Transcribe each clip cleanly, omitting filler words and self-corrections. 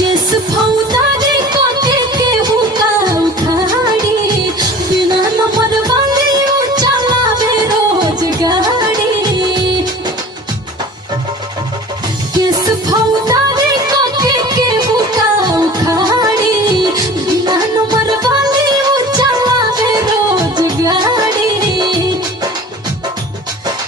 केस फौदारी काटे के हुका उखाड़ी बिना नंबर वाली चलावे रोज गाड़ी। केस फौदारी काटे के हुका उखाड़ी बिना नंबर वाली चलावे रोज गाड़ी।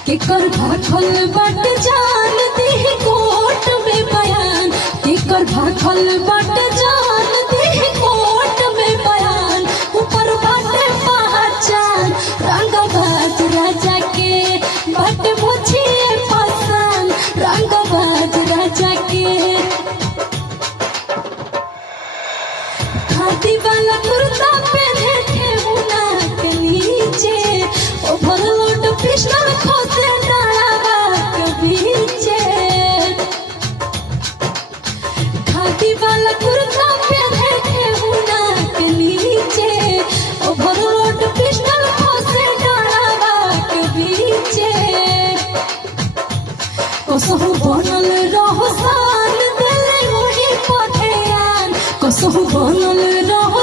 केकर भाखल बट जान दी कोर्ट में बयान, केकर भाखल बट जान दी कोर्ट में बयान। ऊपर बाटे पहचान रंगबाज राजा के बट मुझे पसंद रंगबाज राजा के। खादी वाला कुर्ता पहने थे मुना के नीचे ओवरलोड पिस्टल खोसे डाला के पीछे। खादी वाला कुर्ता पहने थे मुना के नीचे ओवरलोड पिस्टल खोसे डाला के पीछे। कसहु बनल रहो सान दिल वही पथेयान, कसहु बनल रहो